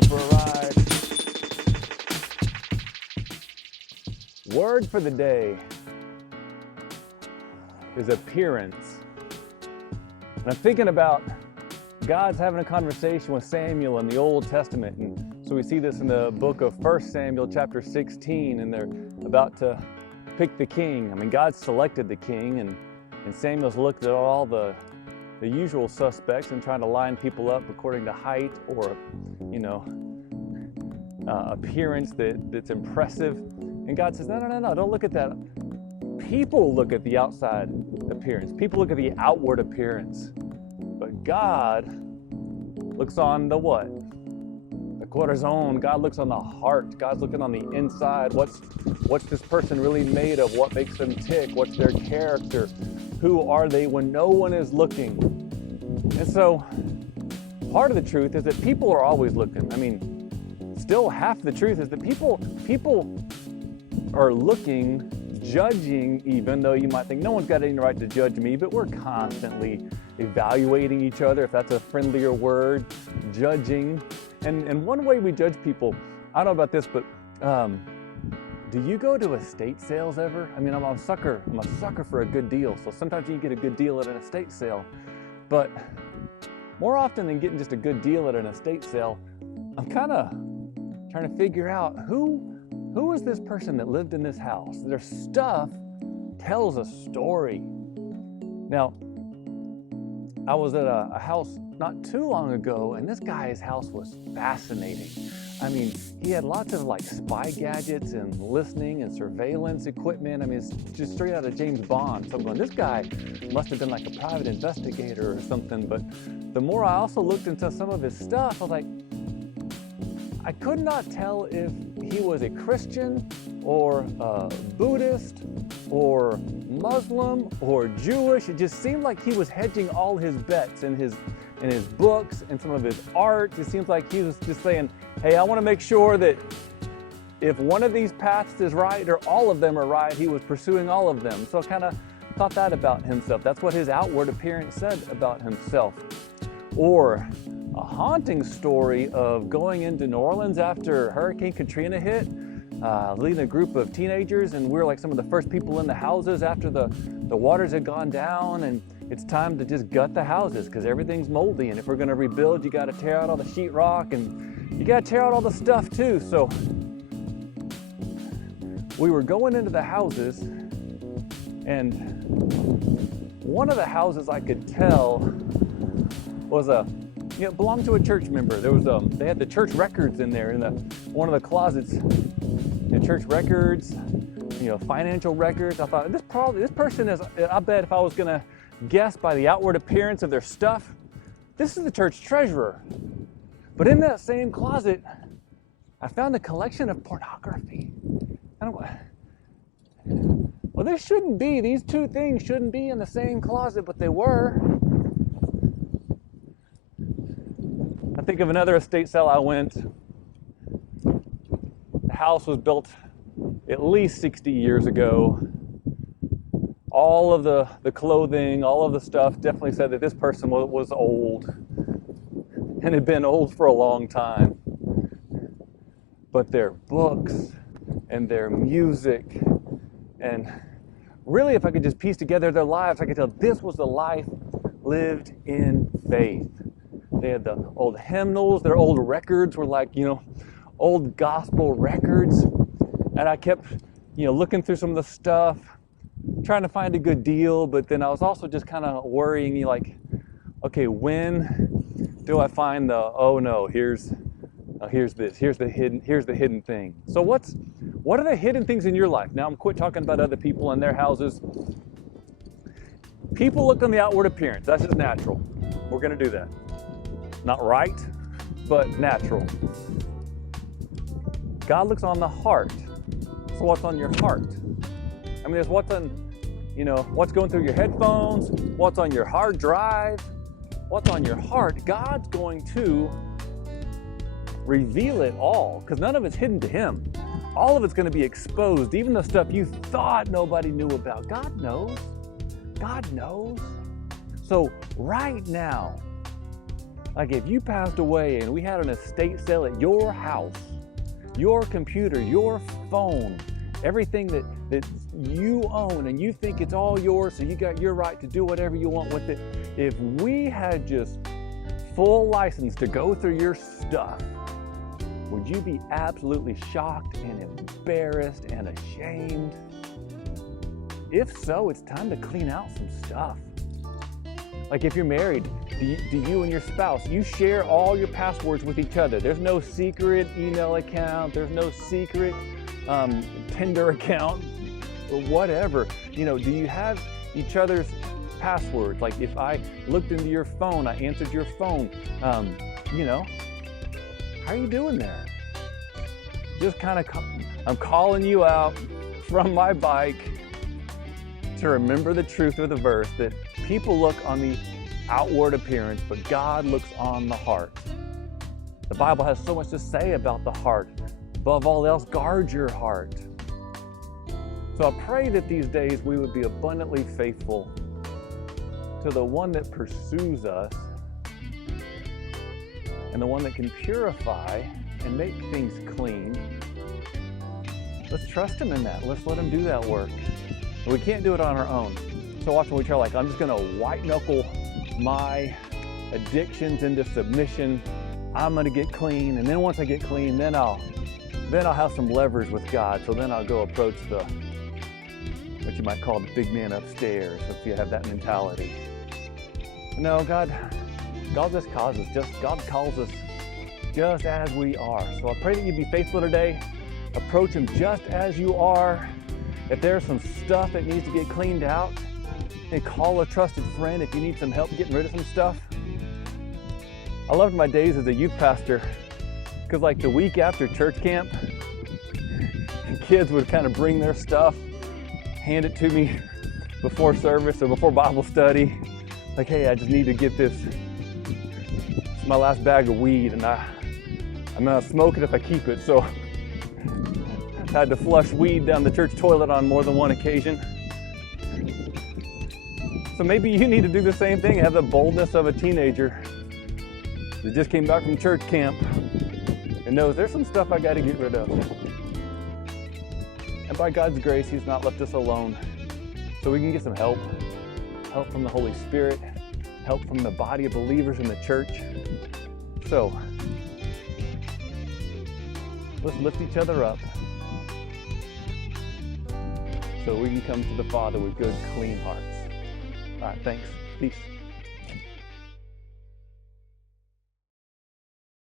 go for a ride. Word for the day is appearance. And I'm thinking about God's having a conversation with Samuel in the Old Testament. And so we see this in the book of 1 Samuel chapter 16, and they're about to pick the king. I mean, God selected the king, and Samuel's looked at all the usual suspects and trying to line people up according to height or, appearance that's impressive. And God says, no, don't look at that. People look at the outside appearance. People look at the outward appearance. But God looks on the what? The corazon. God looks on the heart. God's looking on the inside. What's this person really made of? What makes them tick? What's their character? Who are they when no one is looking? And so part of the truth is that people are always looking. I mean, still half the truth is that people are looking, judging, even though you might think no one's got any right to judge me, but we're constantly evaluating each other, if that's a friendlier word, judging. And one way we judge people, I don't know about this, but do you go to estate sales ever? I mean, I'm a sucker for a good deal. So sometimes you get a good deal at an estate sale, but more often than getting just a good deal at an estate sale, I'm kind of trying to figure out who is this person that lived in this house? Their stuff tells a story. Now, I was at a house not too long ago, and this guy's house was fascinating. I mean, he had lots of like spy gadgets and listening and surveillance equipment. I mean, it's just straight out of James Bond. So I'm going, this guy must have been like a private investigator or something. But the more I also looked into some of his stuff, I was like, I could not tell if he was a Christian or a Buddhist or Muslim or Jewish. It just seemed like he was hedging all his bets in his books and some of his art. It seems like he was just saying, hey, I want to make sure that if one of these paths is right or all of them are right, he was pursuing all of them. So I kind of thought that about himself. That's what his outward appearance said about himself. Or a haunting story of going into New Orleans after Hurricane Katrina hit, leading a group of teenagers, and we were like some of the first people in the houses after the waters had gone down, and it's time to just gut the houses because everything's moldy, and if we're going to rebuild, you got to tear out all the sheetrock, and you got to tear out all the stuff too. So we were going into the houses, and one of the houses I could tell was belonged to a church member. There was they had the church records in there in one of the closets. Church records, financial records. I thought this person is. I bet if I was gonna guess by the outward appearance of their stuff, this is the church treasurer. But in that same closet, I found a collection of pornography. And well, this shouldn't be. These two things shouldn't be in the same closet, but they were. I think of another estate sale I went. The house was built at least 60 years ago. All of the clothing, all of the stuff definitely said that this person was old and had been old for a long time. But their books and their music, and really if I could just piece together their lives, I could tell this was the life lived in faith. They had the old hymnals, their old records were like, old gospel records. And I kept, looking through some of the stuff, trying to find a good deal, but then I was also just kind of worrying, okay, when do I find here's the hidden thing. So what are the hidden things in your life? Now I'm quit talking about other people and their houses. People look on the outward appearance. That's just natural. We're going to do that. Not right, but natural. God looks on the heart. So what's on your heart? I mean, there's what's on, what's going through your headphones, what's on your hard drive, what's on your heart. God's going to reveal it all because none of it's hidden to him. All of it's going to be exposed, even the stuff you thought nobody knew about. God knows. God knows. So right now, Like if you passed away and we had an estate sale at your house, your computer, your phone, everything that you own and you think it's all yours, so you got your right to do whatever you want with it. If we had just full license to go through your stuff, would you be absolutely shocked and embarrassed and ashamed? If so, it's time to clean out some stuff. Like if you're married, do you and your spouse, you share all your passwords with each other. There's no secret email account. There's no secret Tinder account or whatever. Do you have each other's passwords? Like if I looked into your phone, I answered your phone, how are you doing there? Just I'm calling you out from my bike to remember the truth of the verse that people look on the outward appearance, but God looks on the heart. The Bible has so much to say about the heart. Above all else, guard your heart. So I pray that these days we would be abundantly faithful to the one that pursues us and the one that can purify and make things clean. Let's trust him in that. Let's let him do that work. We can't do it on our own. So often we try I'm just gonna white knuckle my addictions into submission. I'm gonna get clean, and then once I get clean, then I'll have some leverage with God. So then I'll go approach what you might call the big man upstairs, if you have that mentality. No, God just calls us just as we are. So I pray that you be faithful today. Approach him just as you are. If there's some stuff that needs to get cleaned out, and call a trusted friend if you need some help getting rid of some stuff. I loved my days as a youth pastor because the week after church camp, kids would kind of bring their stuff, hand it to me before service or before Bible study. Hey, I just need to get this. It's my last bag of weed and I'm gonna smoke it if I keep it. So I had to flush weed down the church toilet on more than one occasion. So maybe you need to do the same thing, have the boldness of a teenager that just came back from church camp and knows there's some stuff I got to get rid of. And by God's grace, he's not left us alone. So we can get some help from the Holy Spirit, help from the body of believers in the church. So let's lift each other up so we can come to the Father with good, clean hearts. All right, thanks. Peace.